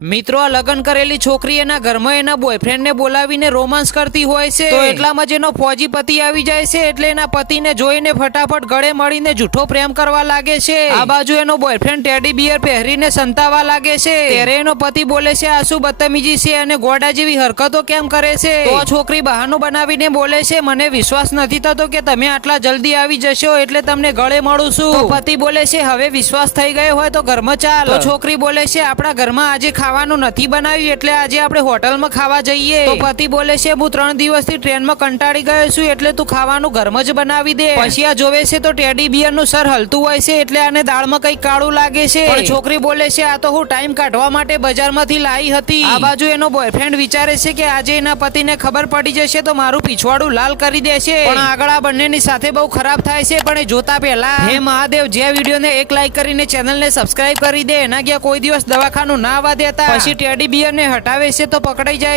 મિત્રો લગ્ન કરેલી છોકરી એના ઘરમાં એના બોયફ્રેન્ડને બોલાવીને રોમાન્સ કરતી હોય છે તો એટલામાં જ એનો ફોજી પતિ આવી જાય છે એટલે એના પતિને જોઈને ફટાફટ ગળે મળીને જૂઠો પ્રેમ કરવા લાગે છે। આ બાજુ એનો બોયફ્રેન્ડ ટેડી બિયર પહેરીને સંતાવા લાગે છે ત્યારે એનો પતિ બોલે છે આ શું બદતમીજી છે અને ગોડા જેવી હરકતો કેમ કરે છે તો છોકરી બહાનું બનાવીને બોલે છે મને વિશ્વાસ નથી થતો કે તમે આટલા જલ્દી આવી જશો એટલે તમને ગળે મળું છું। તો પતિ બોલે છે હવે વિશ્વાસ થઈ ગયો હોય તો ઘરમાં ચાલ। તો છોકરી બોલે છે આપણા ઘરમાં આજે ખાવાનું નથી બનાવ્યું એટલે આજે આપણે હોટલમાં ખાવા જઈએ। તો પતિ બોલે છે હું 3 દિવસથી ટ્રેનમાં કંટાળી ગયો છું એટલે તું ખાવાનું ઘરમાં જ બનાવી દે। પછી આ જોવે છે તો ટેડી બિયર નું સર હલતું હોય છે એટલે આને દાળમાં કઈ કાળું લાગે છે પણ છોકરી બોલે છે આ તો હું ટાઈમ કાઢવા માટે બજારમાંથી લાવી હતી। આ બાજુ એનો બોયફ્રેન્ડ વિચારે છે કે આજે એના પતિને ખબર પડી જશે તો મારું પીછવાડું લાલ કરી દેશે પણ આગળ આ બંનેની સાથે બહુ ખરાબ થાય છે પણ એ જોતા પહેલા હે મહાદેવ જે વિડીયોને એક લાઈક કરીને ચેનલને સબસ્ક્રાઇબ કરી દે એના ગયા કોઈ દિવસ દવાખાનું ના આવવા દેતા। પછી ટેડી બિયરને હટાવે છે તો પકડાઈ જાય।